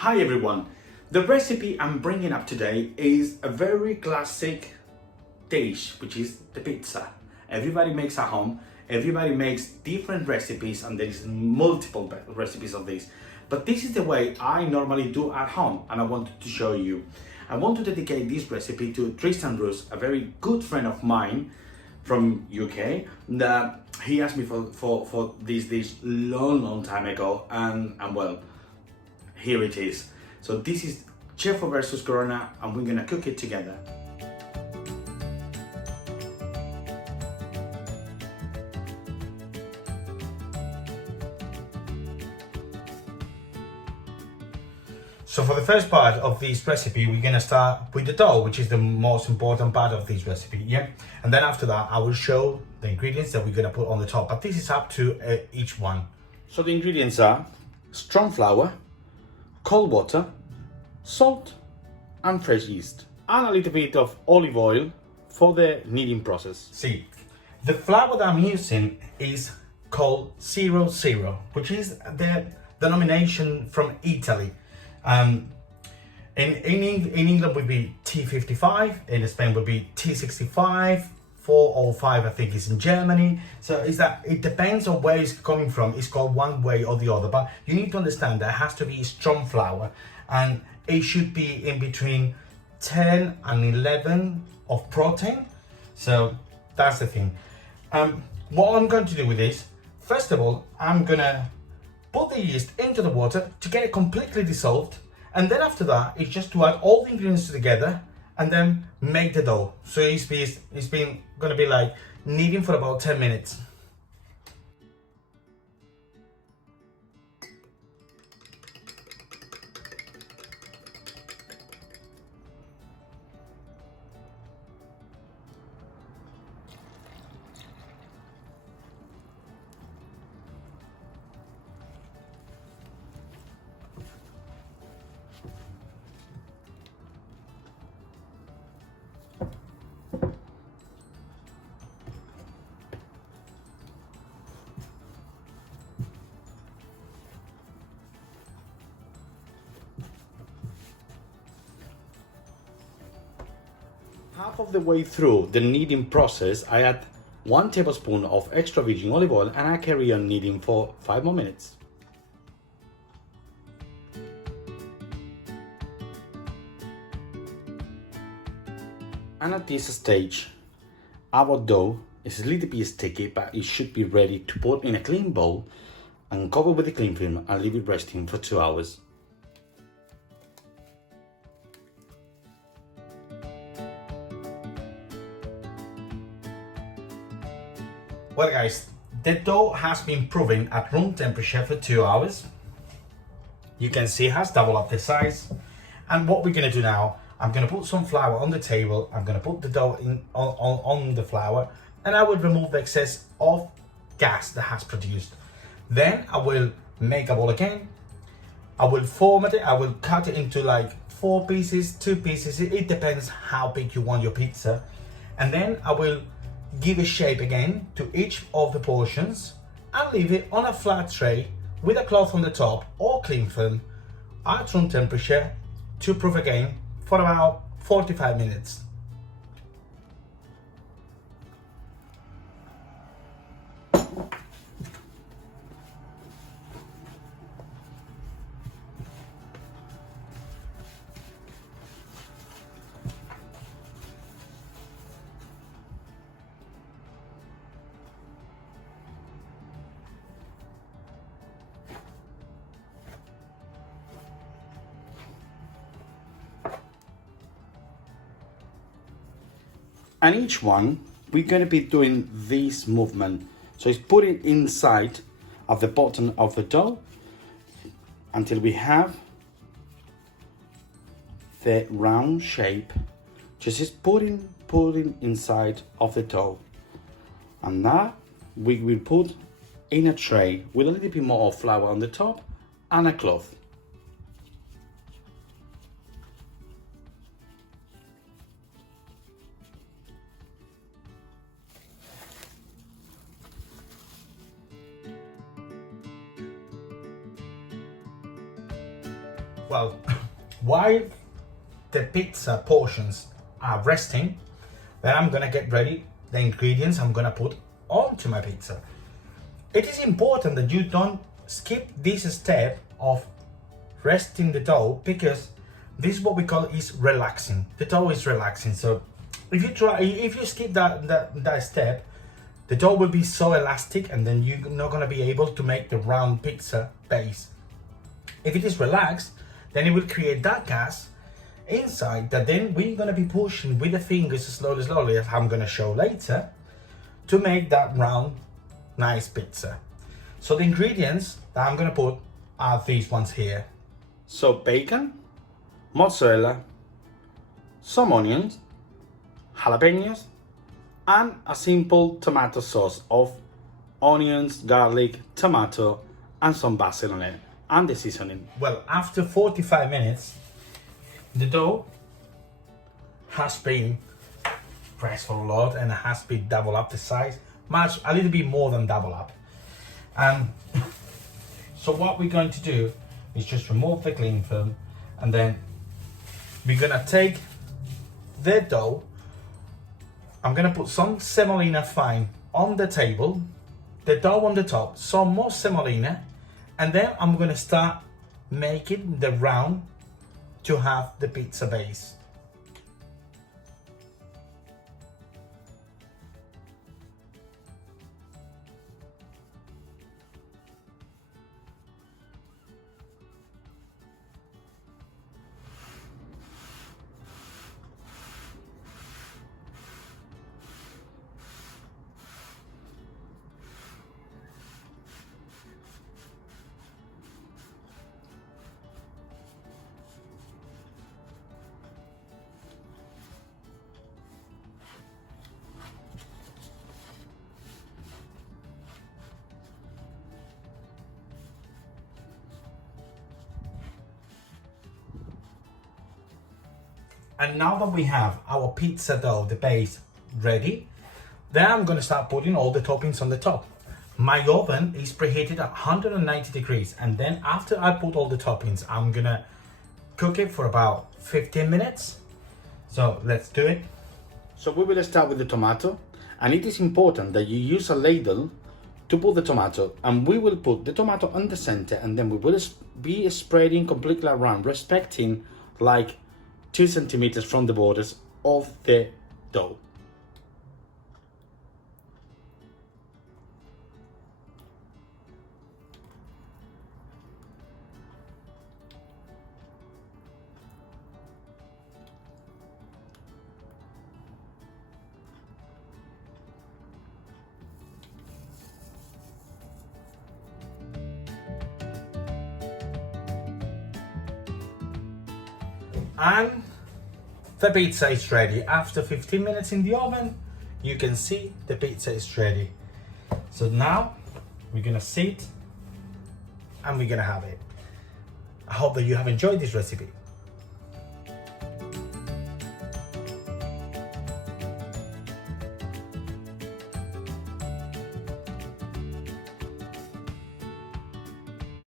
Hi everyone, the recipe I'm bringing up today is a very classic dish, which is the pizza. Everybody makes at home, everybody makes different recipes, and there's multiple recipes of this. But this is the way I normally do at home, and I wanted to show you. I want to dedicate this recipe to Tristan Roos, a very good friend of mine from UK. That he asked me for this dish long time ago, and well, here it is. So this is Chefo versus Corona, and we're gonna cook it together. So for the first part of this recipe, we're gonna start with the dough, which is the most important part of this recipe, yeah? And then after that, I will show the ingredients that we're gonna put on the top, but this is up to each one. So the ingredients are strong flour, cold water, salt, and fresh yeast, and a little bit of olive oil for the kneading process. See, the flour that I'm using is called 00, which is the denomination from Italy. In England would be T55, in Spain would be T65, 405 I think is in Germany. So is that it depends on where it's coming from. It's called one way or the other, but you need to understand that it has to be strong flour, and it should be in between 10 and 11 of protein. So that's the thing. What I'm going to do with this, first of all, I'm gonna put the yeast into the water to get it completely dissolved, and then after that it's just to add all the ingredients together and then make the dough. So it's been gonna be like kneading for about 10 minutes. Half of the way through the kneading process, I add 1 tablespoon of extra virgin olive oil, and I carry on kneading for 5 more minutes. And at this stage, our dough is a little bit sticky, but it should be ready to put in a clean bowl and cover with a cling film and leave it resting for 2 hours. Well guys, the dough has been proven at room temperature for 2 hours. You can see it has doubled up the size. And what we're gonna do now, I'm gonna put some flour on the table. I'm gonna put the dough on the flour, and I will remove the excess of gas that has produced. Then I will make a ball again. I will format it. I will cut it into like 4 pieces, 2 pieces. It depends how big you want your pizza. And then I will give a shape again to each of the portions and leave it on a flat tray with a cloth on the top or cling film at room temperature to proof again for about 45 minutes. And each one, we're going to be doing this movement. So it's put it inside of the bottom of the dough until we have the round shape. Just putting inside of the dough. And now we will put in a tray with a little bit more flour on the top and a cloth. Well, while the pizza portions are resting, then I'm gonna get ready the ingredients I'm gonna put onto my pizza. It is important that you don't skip this step of resting the dough, because this is what we call is relaxing. The dough is relaxing. So if you skip that step, the dough will be so elastic, and then you're not gonna be able to make the round pizza base. If it is relaxed, then it will create that gas inside that then we're gonna be pushing with the fingers slowly, as I'm gonna show later, to make that round, nice pizza. So the ingredients that I'm gonna put are these ones here. So bacon, mozzarella, some onions, jalapenos, and a simple tomato sauce of onions, garlic, tomato, and some basil on it, and the seasoning. Well, after 45 minutes, the dough has been pressed for a lot and has been double up the size, a little bit more than double up. And so what we're going to do is just remove the cling film, and then we're gonna take the dough. I'm gonna put some semolina fine on the table, the dough on the top, some more semolina, and then I'm gonna start making the round to have the pizza base. And now that we have our pizza dough, the base, ready, then I'm gonna start putting all the toppings on the top. My oven is preheated at 190 degrees, and then after I put all the toppings, I'm gonna cook it for about 15 minutes. So let's do it. So we will start with the tomato, and it is important that you use a ladle to put the tomato, and we will put the tomato on the center, and then we will be spreading completely around, respecting like 2 centimeters from the borders of the dough. And the pizza is ready. After 15 minutes in the oven, you can see the pizza is ready. So now we're gonna sit and we're gonna have it. I hope that you have enjoyed this recipe.